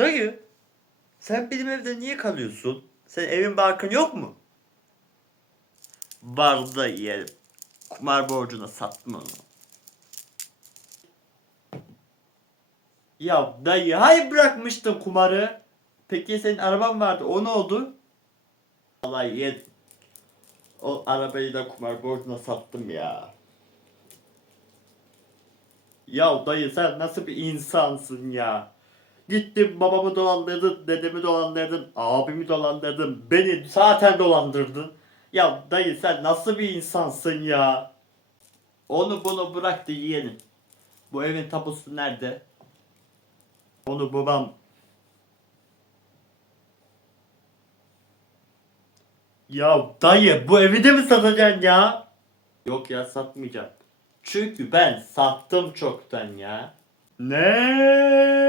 Dayı, sen benim evde niye kalıyorsun? Senin evin barkın yok mu? Var dayı. Kumar borcuna sattım onu. Ya dayı, hay bırakmıştın kumarı. Peki senin araban vardı, o ne oldu? Vallahi o arabayı da kumar borcuna sattım ya. Ya dayı, sen nasıl bir insansın ya? Gittin babamı dolandırdın, dedemi dolandırdın, abimi dolandırdın, beni zaten dolandırdın. Ya dayı, sen nasıl bir insansın ya? Onu bunu bırak da yiyelim. Bu evin tapusu nerede? Onu babam... Ya dayı, bu evi de mi satacaksın ya? Yok ya, satmayacağım. Çünkü ben sattım çoktan ya. Ne?